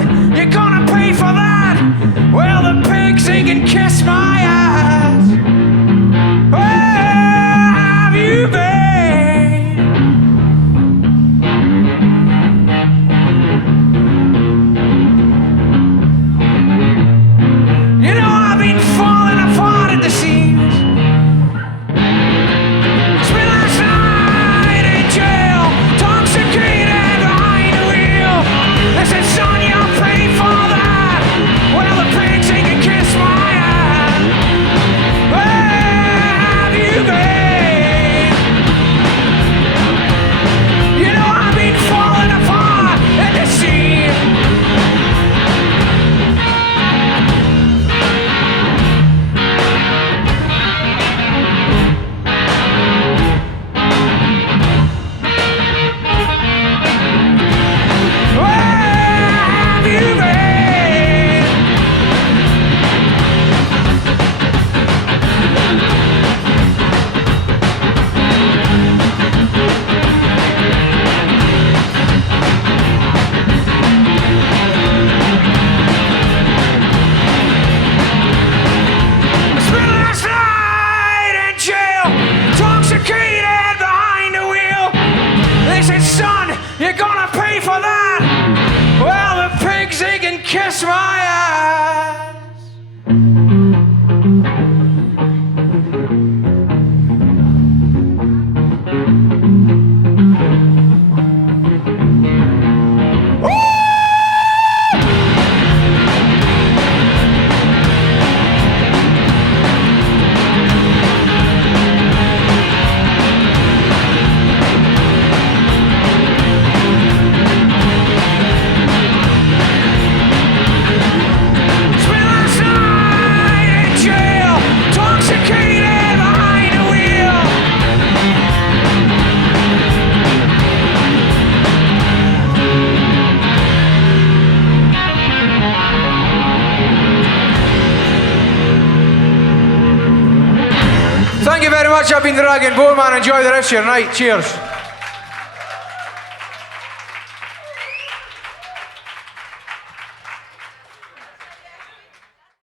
son, you're gonna pay for that. Well, the pigs, they can kiss my ass. Where have you been? You know, I've been falling apart at the seams. Spent last night in jail, intoxicated behind the wheel. They said, son, you'll pay for that. Well, the pigs, they can kiss my ass. Where have you been? You know, I've been falling apart at the seams. You're gonna pay for that. Well, the pigs, they can kiss my ass. Thank you very much. I've been Dragon Bowman. Enjoy the rest of your night. Cheers.